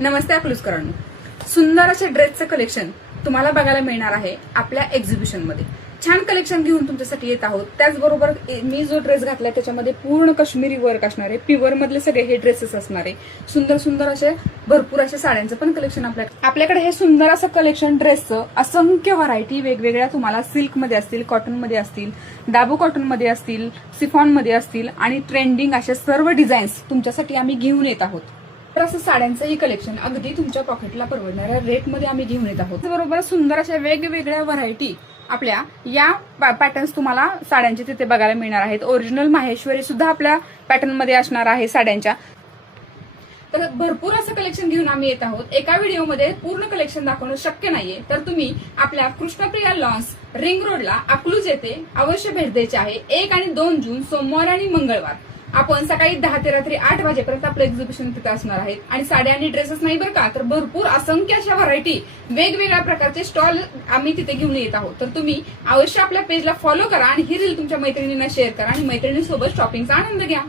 नमस्ते अकलूजकरांनो, सुंदर असे ड्रेसचं कलेक्शन तुम्हाला बघायला मिळणार आहे आपल्या एक्झिबिशन मध्ये. छान कलेक्शन घेऊन तुमच्यासाठी येत आहोत. त्याचबरोबर मी जो ड्रेस घातलाय त्याच्यामध्ये पूर्ण काश्मीरी वर्क असणार आहे. प्युअर मधले सगळे हे ड्रेसेस असणार आहे. सुंदर सुंदर असे भरपूर असे साड्यांचं पण कलेक्शन आपल्याकडे हे सुंदर असं कलेक्शन ड्रेसचं असंख्य व्हरायटी वेगवेगळ्या तुम्हाला सिल्क मध्ये असतील, कॉटन मध्ये असतील, दाबू कॉटन मध्ये असतील, सिफॉन मध्ये असतील आणि ट्रेंडिंग असे सर्व डिझाईन्स तुमच्यासाठी आम्ही घेऊन येत आहोत. तर असं साड्यांचंही कलेक्शन अगदी तुमच्या पॉकेटला परवडणाऱ्या रेटमध्ये आम्ही घेऊन येत आहोत. बरोबर सुंदर अशा वेगवेगळ्या व्हरायटी आपल्या या पॅटर्न्स तुम्हाला साड्यांचे तिथे बघायला मिळणार आहेत. ओरिजिनल माहेश्वरी सुद्धा आपल्या पॅटर्न मध्ये असणार आहे साड्यांच्या. तर भरपूर असं कलेक्शन घेऊन आम्ही येत आहोत. एका व्हिडिओमध्ये पूर्ण कलेक्शन दाखवणं शक्य नाहीये, तर तुम्ही आपल्या कृष्णप्रिया लॉन्स रिंग रोडला अकलूज येथे अवश्य भेट द्यायची आहे. 1 आणि 2 जून सोमवार आणि मंगळवार आपण सकाळी 10 ते रात्री 8 वाजेपर्यंत आपलं एक्झिबिशन तिथे असणार आहे. आणि साड्या आणि ड्रेसेस नाही बरं का, तर भरपूर असंख्य अशा व्हरायटी वेगवेगळ्या प्रकारचे स्टॉल आम्ही तिथे घेऊन येत आहोत. तर तुम्ही अवश्य आपल्या पेजला फॉलो करा आणि ही रील तुमच्या मैत्रिणींना शेअर करा आणि मैत्रिणींसोबत शॉपिंगचा आनंद घ्या.